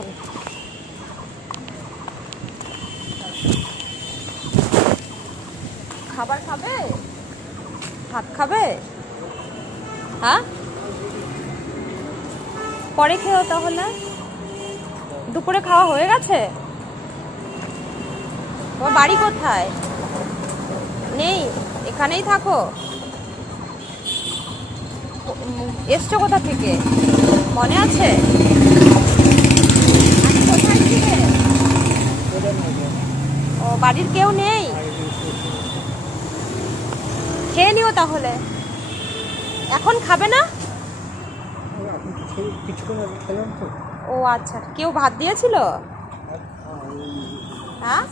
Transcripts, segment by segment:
আসুন। খাবার খাবে? ভাত খাবে? হ্যাঁ, পরে খেও তাহলে। দুপুরে খাওয়া হয়ে গেছে? তোমার বাড়ি কোথায়? নেই, এখানেই থাকো? এসছো কোথা থেকে মনে আছে? কোথায় ছিলে? ও, বাড়ির কেউ নেই? খেয়ে নিও তাহলে। এখন খাবে না? ও আচ্ছা, কেউ ভাত দিয়েছিল? হ্যাঁ,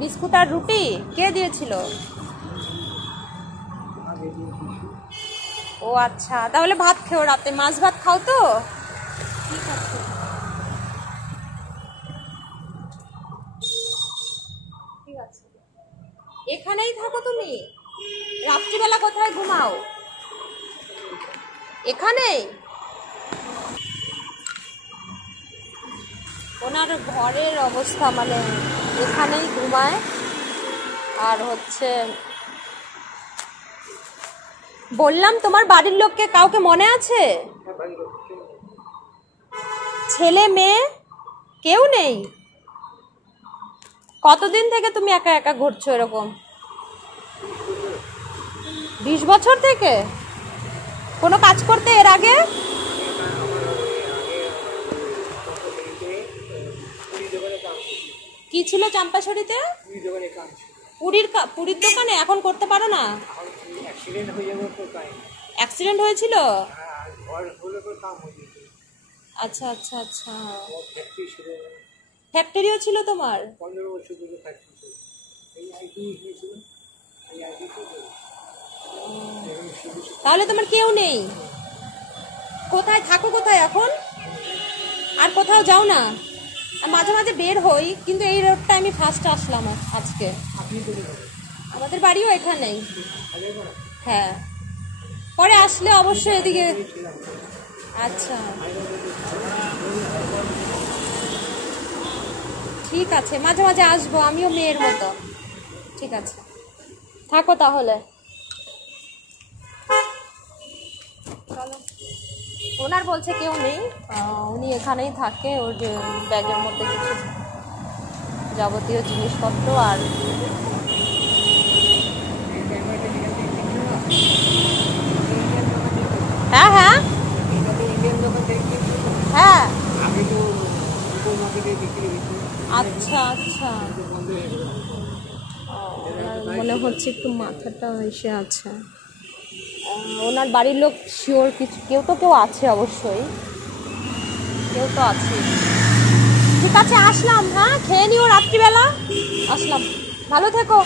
বিস্কুট আর রুটি কে দিয়েছিল? ও আচ্ছা, তাহলে ভাত খেও, রাতে মাছ ভাত খাও তো? ঠিক আছে, ঠিক আছে। এখানেই থাকো তুমি? রাত্রিবেলা কোথায় ঘুমাও? এখানেই? ওনার ঘরের অবস্থা মানে এখানেই ঘুমায়। আর হচ্ছে বললাম, তোমার বাড়ির লোককে কাউকে মনে আছে? ছেলে মেয়ে কেউ নেই? কতদিন থেকে তুমি একা একা ঘুরছো এরকম? 20 বছর থেকে? কোনো কাজ করতে এর আগে? কি ছিল চাম্পাশড়িতে? পুরীর দোকানে। এখন করতে পারো না? অ্যাক্সিডেন্ট হয়েছিল? আচ্ছা আচ্ছা আচ্ছা। ফ্যাক্টরিও ছিল তোমার? তাহলে তোমার কেউ নেই? কোথায় থাকো, কোথায় এখন? আর কোথাও যাও না? মাঝে মাঝে বের হই, কিন্তু এই রোডটা আমি ফার্স্ট আসলাম আজকে। আমাদের বাড়িও এখানেই। হ্যাঁ, পরে আসলে অবশ্যই এদিকে। আচ্ছা, ঠিক আছে, মাঝে মাঝে আসবো, আমিও মেয়ের মতো। ঠিক আছে, থাকো তাহলে। চলো। ওনার বলছে কেউ নেই, উনি এখানেই থাকে। ওর যে ব্যাগের মধ্যে কিছু যাবতীয় জিনিসপত্র আর হ্যাঁ হ্যাঁ হ্যাঁ। আচ্ছা আচ্ছা, মনে হচ্ছে একটু মাথাটা এসে আছে। ওনার বাড়ির লোক শিওর কিছু কেউ আছে অবশ্যই, কেউ তো আছে। ঠিক আছে, আসলাম। হ্যাঁ, খেয়ে নিও রাত্রিবেলা। আসলাম, ভালো থেকো।